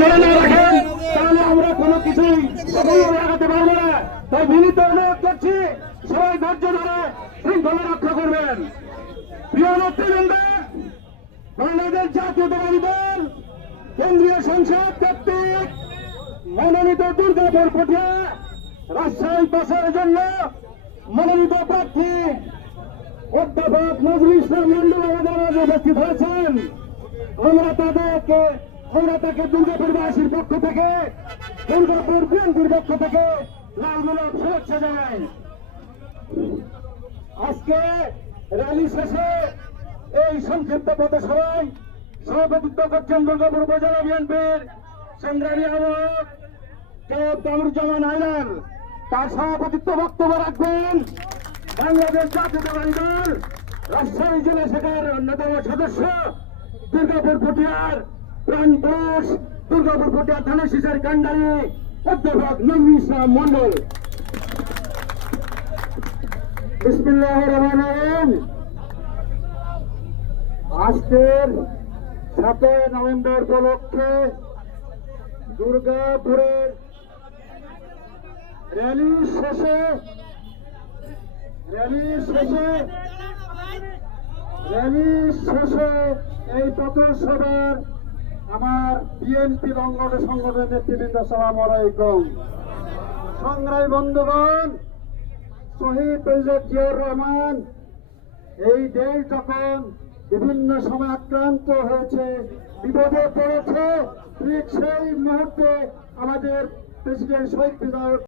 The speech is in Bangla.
ধরে না রাখেন, তাহলে আমরা কোনো কিছুই আগাতে পারব না। তাই বিনীত অনুরোধ করছি, সবাই ধৈর্য ধরে শৃঙ্খলা রক্ষা করবেন। প্রিয় নেতৃবৃন্দ, বাংলাদেশ জাতীয়তাবাদী দল, কেন্দ্রীয় সংসদ কর্তৃক মনোনীত দুর্গাপুর পটিয়া রাজশাহী প্রচারের জন্য মনোনীত প্রার্থী অধ্যাপক নজরুল ইসলাম মন্ডল আমাদের মাঝে উপস্থিত হয়েছেন। আমরা তাদেরকে আমরা তাকে দুর্গাপুরবাসীর পক্ষ থেকে, দুর্গাপুর বিএনপির পক্ষ থেকে লাল গোলাপ শুভেচ্ছা জানাই। আজকে র্যালি শেষে এই সংক্ষিপ্ত পথসভায় সভাপতিত্ব করছেন দুর্গাপুর উপজেলা বিএনপির সংগ্রামী আহ্বায়ক সৈয়দ কামরুজ্জামান আইলার তার সভাপতিত্ব বক্তব্য রাখবেন বাংলাদেশ জাতীয়তাবাদী দল, রাজশাহী জেলা শাখার অন্যতম সদস্য দুর্গাপুর পটিয়ার প্রাণ পুরুষ দুর্গাপুর পটিয়ার থানা শিশার কান্ডারি অধ্যাপক নজরুল ইসলাম মন্ডল বিসমিল্লাহ রহমান রহিম। আজকের সাতই নভেম্বর উপলক্ষে দুর্গাপুরের র্যালি শেষে র্যালি শেষে র্যালি শেষে এই পথসভার আমার বিএনপি বঙ্গলে সংগঠনের নেতৃবৃন্দ সালাম আলাইকুম। সংগ্রামী বন্ধুগণ, শহীদ প্রেসিডেন্ট জিয়াউর রহমান, এই দেশ যখন বিভিন্ন সময় আক্রান্ত হয়েছে, বিপদে পড়েছে, ঠিক সেই মুহূর্তে আমাদের প্রেসিডেন্ট শহীদ প্রেসিডেন্ট